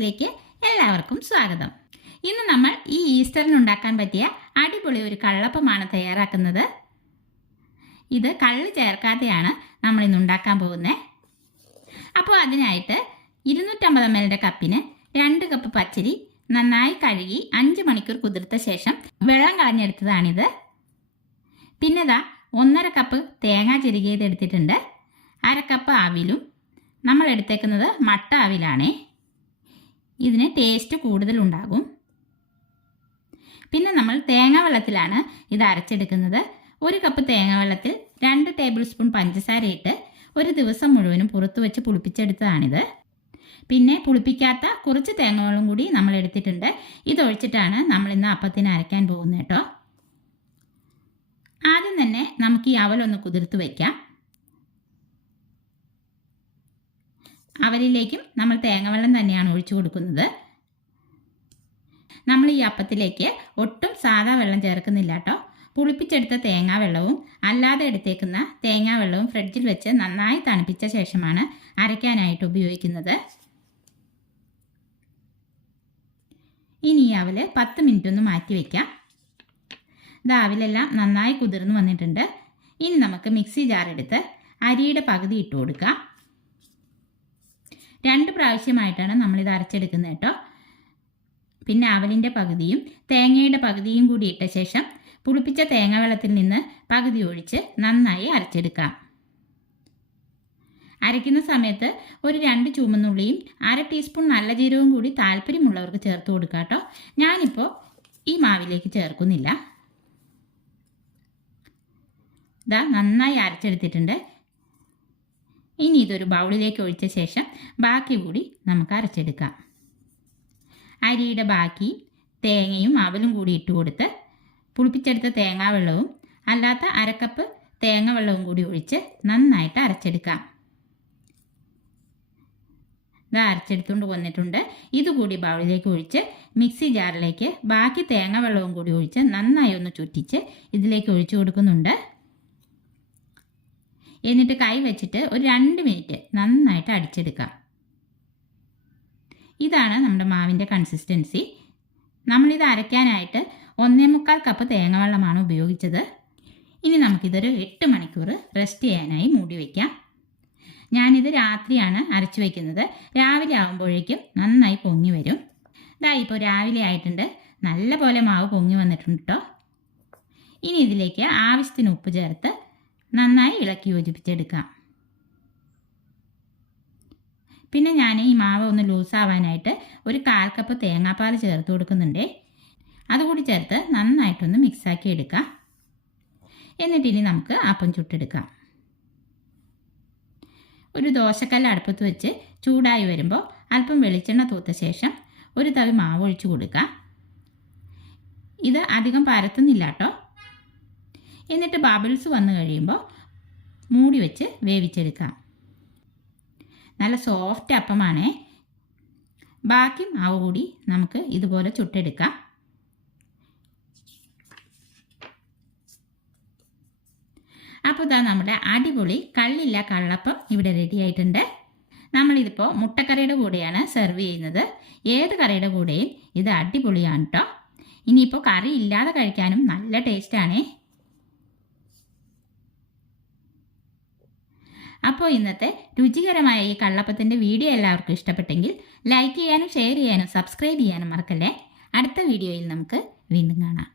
റെസിപ്പീസിലേക്ക് എല്ലാവർക്കും സ്വാഗതം. ഇന്ന് നമ്മൾ ഈ ഈസ്റ്ററിന് ഉണ്ടാക്കാൻ പറ്റിയ അടിപൊളി ഒരു കള്ളപ്പമാണ് തയ്യാറാക്കുന്നത്. ഇത് കള്ള് ചേർക്കാതെയാണ് നമ്മൾ ഇന്ന് ഉണ്ടാക്കാൻ പോകുന്നത് അപ്പോൾ അതിനായിട്ട് ഇരുന്നൂറ്റമ്പത് എം എല്ലിന്റെ കപ്പിന് രണ്ട് കപ്പ് പച്ചരി നന്നായി കഴുകി അഞ്ച് മണിക്കൂർ കുതിർത്ത ശേഷം വെള്ളം കളഞ്ഞെടുത്തതാണിത്. പിന്നെ ദാ ഒന്നര കപ്പ് തേങ്ങ ചിരുകിയത് എടുത്തിട്ടുണ്ട്. അര കപ്പ് ആവിലും നമ്മൾ എടുത്തേക്കുന്നത് മട്ട അവിലാണേ. ഇതിന് ടേസ്റ്റ് കൂടുതലുണ്ടാകും. പിന്നെ നമ്മൾ തേങ്ങ വെള്ളത്തിലാണ് ഇത് അരച്ചെടുക്കുന്നത്. ഒരു കപ്പ് തേങ്ങ വെള്ളത്തിൽ രണ്ട് ടേബിൾ സ്പൂൺ പഞ്ചസാര ഇട്ട് ഒരു ദിവസം മുഴുവനും പുറത്തു വെച്ച് പുളിപ്പിച്ചെടുത്തതാണിത്. പിന്നെ പുളിപ്പിക്കാത്ത കുറച്ച് തേങ്ങ വെള്ളം കൂടി നമ്മൾ എടുത്തിട്ടുണ്ട്. ഇതൊഴിച്ചിട്ടാണ് നമ്മൾ ഇന്ന് അപ്പത്തിന് അരയ്ക്കാൻ പോകുന്നത് കേട്ടോ. ആദ്യം തന്നെ നമുക്ക് ഈ അവലൊന്ന് കുതിർത്ത് വയ്ക്കാം അവലിലേക്കും നമ്മൾ തേങ്ങവെള്ളം തന്നെയാണ് ഒഴിച്ചു കൊടുക്കുന്നത്. നമ്മൾ ഈ അപ്പത്തിലേക്ക് ഒട്ടും സാധാ വെള്ളം ചേർക്കുന്നില്ല കേട്ടോ. പുളിപ്പിച്ചെടുത്ത തേങ്ങാ വെള്ളവും അല്ലാതെ എടുത്തേക്കുന്ന തേങ്ങാ വെള്ളവും ഫ്രിഡ്ജിൽ വെച്ച് നന്നായി തണുപ്പിച്ച ശേഷമാണ് അരയ്ക്കാനായിട്ട് ഉപയോഗിക്കുന്നത്. ഇനി ഈ അവൽ പത്ത് മിനിറ്റ് ഒന്ന് മാറ്റി വയ്ക്കാം ഇത് അവിലെല്ലാം നന്നായി കുതിർന്നു വന്നിട്ടുണ്ട്. ഇനി നമുക്ക് മിക്സി ജാർ എടുത്ത് അരിയുടെ പകുതി ഇട്ട് കൊടുക്കാം. രണ്ട് പ്രാവശ്യമായിട്ടാണ് നമ്മളിത് അരച്ചെടുക്കുന്നത് കേട്ടോ. പിന്നെ അവലിന്റെ പകുതിയും തേങ്ങയുടെ പകുതിയും കൂടി ഇട്ട ശേഷം പുളിപ്പിച്ച തേങ്ങ വെള്ളത്തിൽ നിന്ന് പകുതി ഒഴിച്ച് നന്നായി അരച്ചെടുക്കാം. അരയ്ക്കുന്ന സമയത്ത് ഒരു രണ്ട് ചുമന്നുള്ളിയും അര ടീസ്പൂൺ നല്ല ജീരകവും കൂടി താല്പര്യമുള്ളവർക്ക് ചേർത്ത് കൊടുക്കാം കേട്ടോ. ഞാനിപ്പോൾ ഈ മാവിലേക്ക് ചേർക്കുന്നില്ല. ഇതാ നന്നായി അരച്ചെടുത്തിട്ടുണ്ട്. ഇനി ഇതൊരു ബൗളിലേക്ക് ഒഴിച്ച ശേഷം ബാക്കി കൂടി നമുക്ക് അരച്ചെടുക്കാം. അരിയുടെ ബാക്കി തേങ്ങയും അവലും കൂടി ഇട്ട് കൊടുത്ത് പുളിപ്പിച്ചെടുത്ത തേങ്ങാ വെള്ളവും അല്ലാത്ത അരക്കപ്പ് തേങ്ങ വെള്ളവും കൂടി ഒഴിച്ച് നന്നായിട്ട് അരച്ചെടുക്കാം. ഇത് അരച്ചെടുത്തുകൊണ്ട് വന്നിട്ടുണ്ട്. ഇതുകൂടി ബൗളിലേക്ക് ഒഴിച്ച് മിക്സി ജാറിലേക്ക് ബാക്കി തേങ്ങ വെള്ളവും കൂടി ഒഴിച്ച് നന്നായി ഒന്ന് ചുറ്റിച്ച് ഇതിലേക്ക് ഒഴിച്ചു കൊടുക്കുന്നുണ്ട്. എന്നിട്ട് കൈ വെച്ചിട്ട് ഒരു രണ്ട് മിനിറ്റ് നന്നായിട്ട് അടിച്ചെടുക്കാം ഇതാണ് നമ്മുടെ മാവിന്റെ കൺസിസ്റ്റൻസി നമ്മളിത് അരയ്ക്കാനായിട്ട് ഒന്നേ മുക്കാൽ കപ്പ് തേങ്ങ വെള്ളമാണ് ഉപയോഗിച്ചത്. ഇനി നമുക്കിതൊരു എട്ട് മണിക്കൂർ റെസ്റ്റ് ചെയ്യാനായി മൂടി വയ്ക്കാം ഞാനിത് രാത്രിയാണ് അരച്ചു വയ്ക്കുന്നത് രാവിലെ ആകുമ്പോഴേക്കും നന്നായി പൊങ്ങി വരും. ഇതാ ഇപ്പോൾ രാവിലെ ആയിട്ടുണ്ട്. നല്ല പോലെ മാവ് പൊങ്ങി വന്നിട്ടുണ്ട് കേട്ടോ ഇനി ഇതിലേക്ക് ആവശ്യത്തിന് ഉപ്പ് ചേർത്ത് നന്നായി ഇളക്കി യോജിപ്പിച്ചെടുക്കാം. പിന്നെ ഞാൻ ഈ മാവ് ഒന്ന് ലൂസാവാനായിട്ട് ഒരു കാൽ കപ്പ് തേങ്ങാപ്പാൽ ചേർത്ത് കൊടുക്കുന്നുണ്ട്. അതുകൂടി ചേർത്ത് നന്നായിട്ടൊന്ന് മിക്സാക്കി എടുക്കാം. എന്നിട്ട് ഇനി നമുക്ക് അപ്പം ചുട്ടെടുക്കാം. ഒരു ദോശക്കല്ല് അടുപ്പത്ത് വെച്ച് ചൂടായി വരുമ്പോൾ അല്പം വെളിച്ചെണ്ണ തൂത്ത ശേഷം ഒരു തവി മാവ് ഒഴിച്ചു കൊടുക്കാം. ഇത് അധികം പരത്തുന്നില്ല കേട്ടോ. എന്നിട്ട് ബബിൾസ് വന്നു കഴിയുമ്പോൾ മൂടി വെച്ച് വേവിച്ചെടുക്കാം നല്ല സോഫ്റ്റ് അപ്പമാണേ. ബാക്കി മാവ് കൂടി നമുക്ക് ഇതുപോലെ ചുട്ടെടുക്കാം. അപ്പോൾ ഇതാ നമ്മുടെ അടിപൊളി കള്ളില്ല കള്ളപ്പം ഇവിടെ റെഡി ആയിട്ടുണ്ട്. നമ്മളിതിപ്പോൾ മുട്ടക്കറിയുടെ കൂടെയാണ് സെർവ് ചെയ്യുന്നത്. ഏത് കറിയുടെ കൂടെയും ഇത് അടിപൊളിയാണ് കേട്ടോ ഇനിയിപ്പോൾ കറി ഇല്ലാതെ കഴിക്കാനും നല്ല ടേസ്റ്റാണേ അപ്പോൾ ഇന്നത്തെ രുചികരമായ ഈ കള്ളപ്പത്തിന്റെ വീഡിയോ എല്ലാവർക്കും ഇഷ്ടപ്പെട്ടെങ്കിൽ ലൈക്ക് ചെയ്യാനും ഷെയർ ചെയ്യാനും സബ്സ്ക്രൈബ് ചെയ്യാനും മറക്കല്ലേ? അടുത്ത വീഡിയോയിൽ നമുക്ക് വീണ്ടും കാണാം.